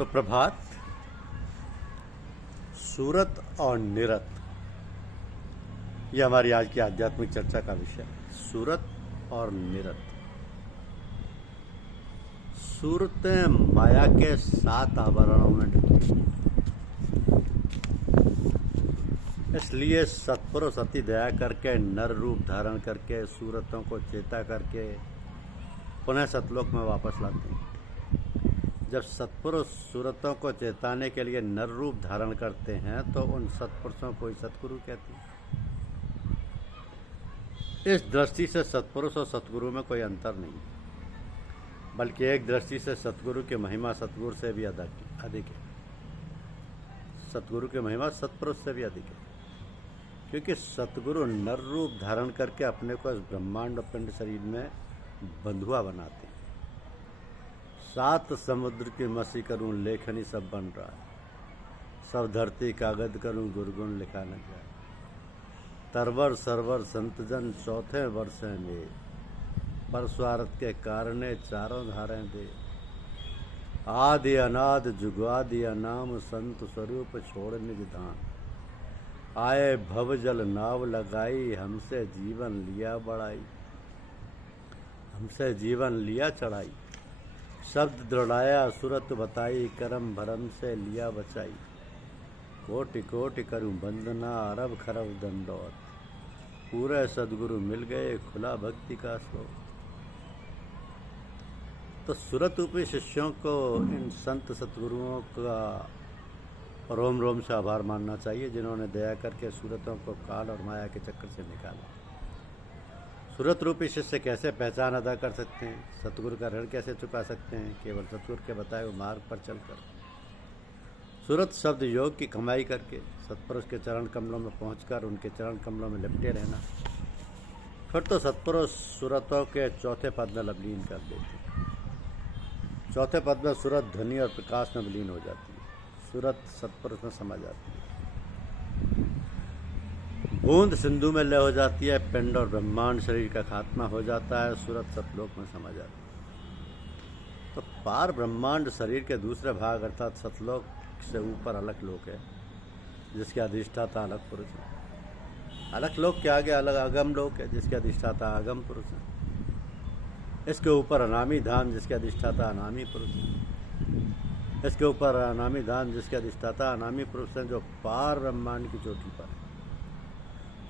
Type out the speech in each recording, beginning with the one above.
सुप्रभात। सूरत और निरत, यह हमारी आज की आध्यात्मिक चर्चा का विषय है। सूरत और निरत। सूरतें माया के 7 आवरणों में ढकी, इसलिए सत्पुरुष अति दया करके नर रूप धारण करके सूरतों को चेता करके पुनः सतलोक में वापस लाते हैं। जब सत्पुरुष सूरतों को चेताने के लिए नर रूप धारण करते हैं तो उन सत्पुरुषों को ही सतगुरु कहते हैं। इस दृष्टि से सत्पुरुष और सतगुरु में कोई अंतर नहीं, बल्कि एक दृष्टि से सतगुरु की महिमा सतगुरु से भी अधिक है। सतगुरु की महिमा सत्पुरुष से भी अधिक है, क्योंकि सतगुरु नर रूप धारण करके अपने को इस ब्रह्मांड और पिंड शरीर में बंधुआ बनाते हैं। 7 समुद्र की मसी करूं लेखनी सब बन रहा है, सब धरती कागज करूं गुरगुन लिखा न जाए। तरवर सरवर संतजन चौथे वर्षे में, पर स्वार्थ के कारणे चारों धारें दे। आदि अनाद जुगादि अनाम संत स्वरूप छोड़ निज धाम। आए भव जल नाव लगाई, हमसे जीवन लिया बढ़ाई, हमसे जीवन लिया चढ़ाई। शब्द दृढ़ाया सुरत बताई, करम भरम से लिया बचाई। कोटि कोटि करूं वंदना, अरब खरब दंडौत। पूरे सदगुरु मिल गए, खुला भक्ति का स्रोत। तो सुरत रूपी शिष्यों को इन संत सतगुरुओं का रोम रोम से आभार मानना चाहिए, जिन्होंने दया करके सूरतों को काल और माया के चक्कर से निकाला। सूरत रूपी शिष्य कैसे पहचान अदा कर सकते हैं, सतगुरु का ऋण कैसे चुका सकते हैं? केवल सतगुरु के बताए हुए मार्ग पर चलकर। सूरत शब्द योग की कमाई करके सतपुरुष के चरण कमलों में पहुंचकर उनके चरण कमलों में लिपटे रहना। फिर तो सतपुरुष सूरतों के चौथे पद में लवलीन कर देते। चौथे पद में सूरत ध्वनि और प्रकाश में विलीन हो जाती है। सूरत सतपुरुष में समा जाती है। बूंद सिंधु में लय हो जाती है। पिंड और ब्रह्मांड शरीर का खात्मा हो जाता है। सूरत सतलोक में समा जाती है। तो पार ब्रह्मांड शरीर के दूसरे भाग अर्थात सतलोक से ऊपर अलग लोक है, जिसके अधिष्ठाता अलग पुरुष है। अलग लोक के आगे अलग अगम लोक है, जिसके अधिष्ठाता अगम पुरुष है। इसके ऊपर अनामी धाम, जिसके अधिष्ठाता अनामी पुरुष है। इसके ऊपर अनामी धाम, जिसके अधिष्ठाता अनामी पुरुष है, जो पार ब्रह्मांड की चोटी पर है।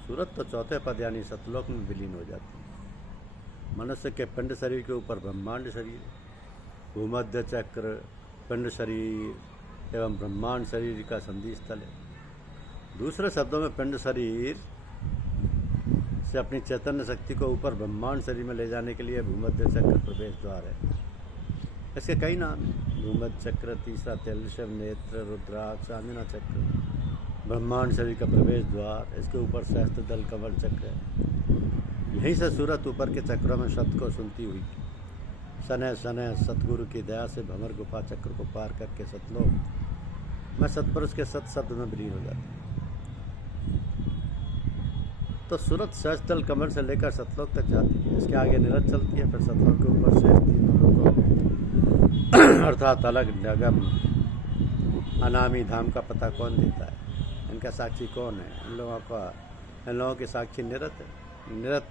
सूरत तो चौथे पद यानी सतलोक में विलीन हो जाती है। मनुष्य के पिंड शरीर के ऊपर ब्रह्मांड शरीर, भूमध्य चक्र, पिंड शरीर एवं ब्रह्मांड शरीर का संधि स्थल है। दूसरे शब्दों में पिंड शरीर से अपनी चैतन्य शक्ति को ऊपर ब्रह्मांड शरीर में ले जाने के लिए भूमध्य चक्र प्रवेश द्वार है। इसके कई नाम हैं। भूमध्य चक्र, तीसरा तिलशव नेत्र, रुद्राक्ष, आंजना चक्र, ब्रह्मांड शरीर का प्रवेश द्वार। इसके ऊपर सहस्त्र दल कमल चक्र है। यहीं से सूरत ऊपर के चक्रों में शब्द को सुनती हुई सने सने सतगुरु की दया से भंवर गुफा चक्र को पार करके सतलोक में सतपुरुष के सत शब्द में विलीन हो जाती है। तो सूरत सहस्त्र दल कमल से लेकर सतलोक तक जाती है। इसके आगे निरत चलती है। फिर सतलोक के ऊपर शेष 3 लोगों अर्थात अलग निगम अनामी धाम का पता कौन देता है? इनका साक्षी कौन है? इन लोगों के साक्षी निरत है। निरत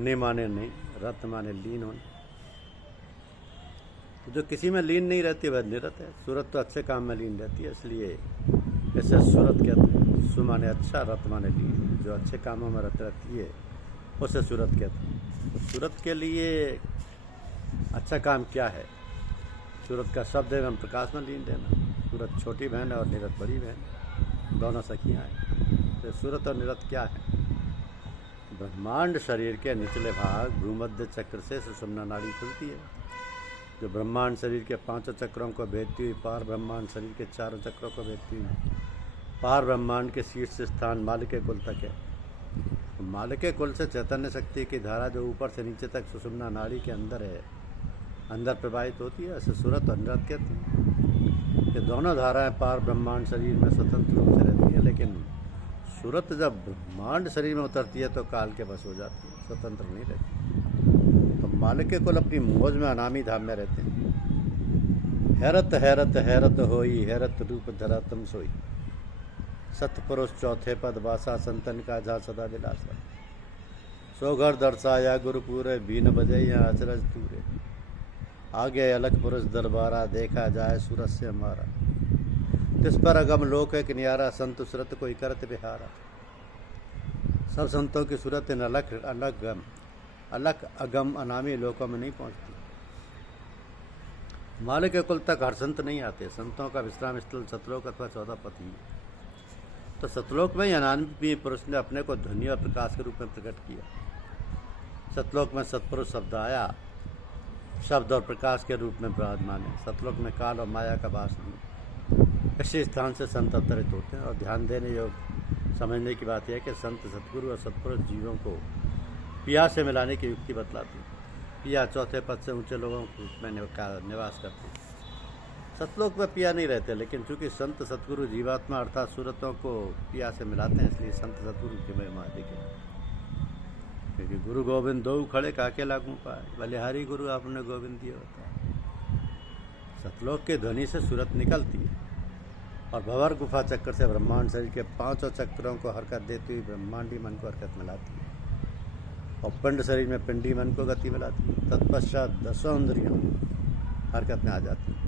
ने माने नहीं, रत माने लीन होने। जो किसी में लीन नहीं रहती वह निरत है। सूरत तो अच्छे काम में लीन रहती है, इसलिए इसे सूरत कहते हैं। सु माने अच्छा, रत माने लीन। जो अच्छे कामों में रत रहती है उसे सूरत कहते हैं। तो सूरत के लिए अच्छा काम क्या है? सूरत का शब्द एवं प्रकाश में लीन रहना। सूरत छोटी बहन है और निरत बड़ी बहन, दोनों सखियाँ हैं। तो सूरत और निरत क्या है? ब्रह्मांड शरीर के निचले भाग भूमध्य चक्र से सुषुम्ना नाड़ी खुलती है, जो ब्रह्मांड शरीर के 5 चक्रों को भेदती हुई पार ब्रह्मांड शरीर के 4 चक्रों को भेदती हुई पार ब्रह्मांड के शीर्ष स्थान मालिके कुल तक है। मालिके कुल से चैतन्य शक्ति की धारा जो ऊपर से नीचे तक सुषुम्ना नाड़ी के अंदर है, अंदर प्रवाहित होती है। ऐसे सूरत और निरत कहते हैं। ये दोनों धाराएं पार ब्रह्मांड शरीर में स्वतंत्र रूप से रहती है, लेकिन सूरत जब ब्रह्मांड शरीर में उतरती है तो काल के बस हो जाती है, स्वतंत्र नहीं रहती। तो मालिके कुल अपनी मौज में अनामी धाम में रहते हैं। हैरत हैरत हैरत होई, हैरत रूप धरा तुम सोई। सतपुरुष चौथे पद वासा, संतन का जा सदा विलासा। सो घर दर्शाया गुरु पूरे, बीन बजे या अचरज तूरे। आगे अलग पुरुष दरबारा, देखा जाए सूरत से हमारा। तिस पर अगम लोक है किनारा, संत सुरत कोई करत बिहारा। सब संतों की सूरत इन अलग अगम अनामी लोकों में नहीं पहुंचती। मालिक के कुल तक हर संत नहीं आते। संतों का विश्राम स्थल सतलोक अथवा 14 पद ही। तो सतलोक में अनामी पुरुष ने अपने को ध्वनि और प्रकाश के रूप में प्रकट किया। सतलोक में सतपुरुष शब्द आया, शब्द और प्रकाश के रूप में विराजमान है। सतलोक में काल और माया का वास नहीं। इसी स्थान से संत अवतरित होते हैं। और ध्यान देने योग समझने की बात यह है कि संत सतगुरु और सतपुरुष जीवों को पिया से मिलाने की युक्ति बतलाते हैं। पिया चौथे पद से ऊंचे लोगों में निवास करते हैं। सतलोक में पिया नहीं रहते, लेकिन चूंकि संत सतगुरु जीवात्मा अर्थात सूरतों को पिया से मिलाते हैं, इसलिए संत सतगुरु की महिमा अधिक है। क्योंकि गुरु गोविंद दो खड़े काके लागू पाए, बलिहारी गुरु आपने गोविंद दिया होता है। सतलोक के ध्वनि से सूरत निकलती है और भंवर गुफा चक्कर से ब्रह्मांड शरीर के 5 चक्रों को हरकत देती हुई ब्रह्मांडी मन को हरकत मिलाती है और पिंड शरीर में पिंडी मन को गति मिलाती है। तत्पश्चात 10 इंद्रियां हरकत में आ जाती है।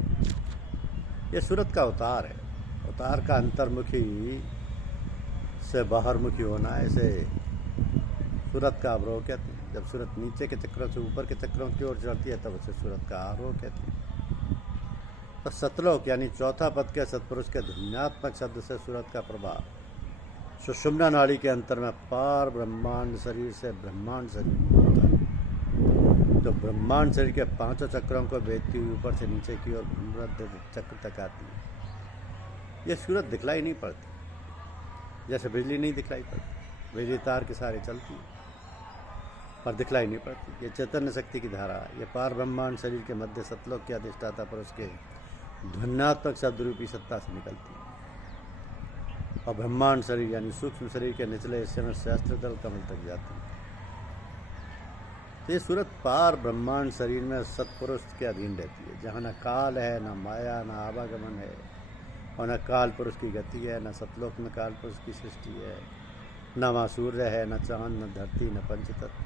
ये सूरत का अवतार है। अवतार का अंतर्मुखी से बाहरमुखी होना, ऐसे सूरत का अवरोह कहते हैं। जब सूरत नीचे के चक्रों से ऊपर के चक्रों की ओर चढ़ती है तब उसे सूरत का आरोह कहते हैं। तो सतलोक यानी चौथा पद के सतपुरुष के ध्वन्यात्मक शब्द से सूरत का प्रभाव सुषुम्ना नाड़ी के अंतर में पार ब्रह्मांड शरीर से ब्रह्मांड शरीर होता है। तो ब्रह्मांड शरीर के 5 चक्रों को भेजती हुई ऊपर से नीचे की ओर चक्र तक आती है। ये सूरत दिखलाई नहीं पड़ती, जैसे बिजली नहीं दिखलाई पड़ती। बिजली तार के सहारे चलती है पर दिखलाई नहीं पड़ती। ये चैतन्य शक्ति की धारा, ये पार ब्रह्मांड शरीर के मध्य सतलोक के अधिष्ठाता पुरुष के ध्वन्यात्मक शब्द रूपी सत्ता से निकलती है और ब्रह्मांड शरीर यानी सूक्ष्म शरीर के निचले हिस्से में सहस्त्रदल कमल तक जाती है। तो ये सूरत पार ब्रह्मांड शरीर में सतपुरुष के अधीन रहती है, जहाँ न काल है, न माया, न आवागमन है और न काल पुरुष की गति है। न सतलोक में काल पुरुष की सृष्टि है, न वहाँ सूर्य है, न चांद, न धरती, न पंचतत्व,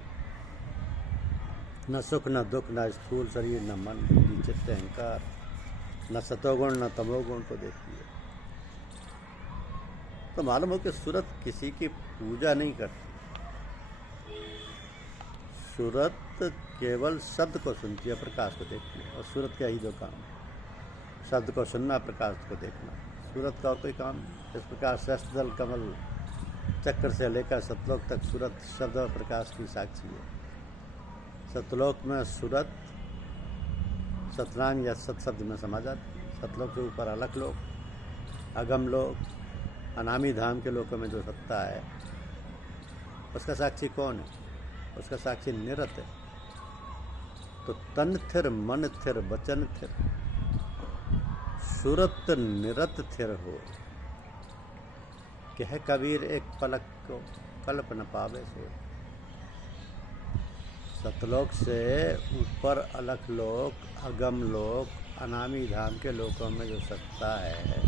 न सुख, न दुख, न स्थूल शरीर, न मन, बुद्धि, चित्त, अहंकार, न सतोगुण, न तमोगुण को देखती है। तो मालूम हो कि सूरत किसी की पूजा नहीं करती। सूरत केवल शब्द को सुनती है, प्रकाश को देखती है। और सूरत का ही 2 काम, शब्द को सुनना, प्रकाश को देखना। सूरत का और कोई काम नहीं। इस प्रकार सहस्त्रदल कमल चक्र से लेकर सतलोक तक सूरत शब्द और प्रकाश की साक्षी है। सतलोक में सूरत सतनाम या सत शब्द में समा जाती है। सतलोक से ऊपर अलग लोक, अगम लोक, अनामी धाम के लोकों में जो सत्ता है उसका साक्षी कौन है? उसका साक्षी निरत है। तो तन थिर, मन थिर, वचन थिर, सूरत निरत थिर हो। कह कबीर एक पलक को कल्प न पावे सो। सतलोक से ऊपर अलख लोक, अगम लोक, अनामी धाम के लोकों में जो सत्ता है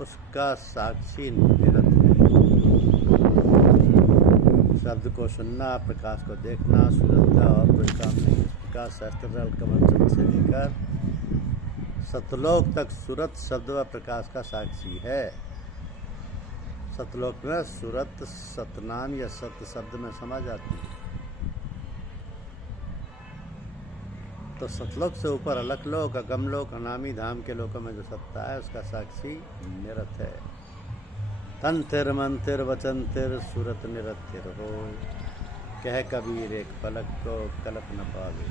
उसका साक्षी निरत है। शब्द को सुनना, प्रकाश को देखना, सूरत का और कोई काम नहीं। इस प्रकार सहस्त्रदल कमल से लेकर सतलोक तक सूरत शब्द व प्रकाश का साक्षी है। सतलोक में सूरत सतनाम या सत शब्द में समा जाती है। तो सतलोक से ऊपर अलख लोक, अगम लोक, अनामी धाम के लोकों में जो सत्ता है उसका साक्षी निरत है। तन थिर, मन थिर, वचन थिर, सूरत निरत थिर हो। कह कबीर एक पलक को कल्प न पावे।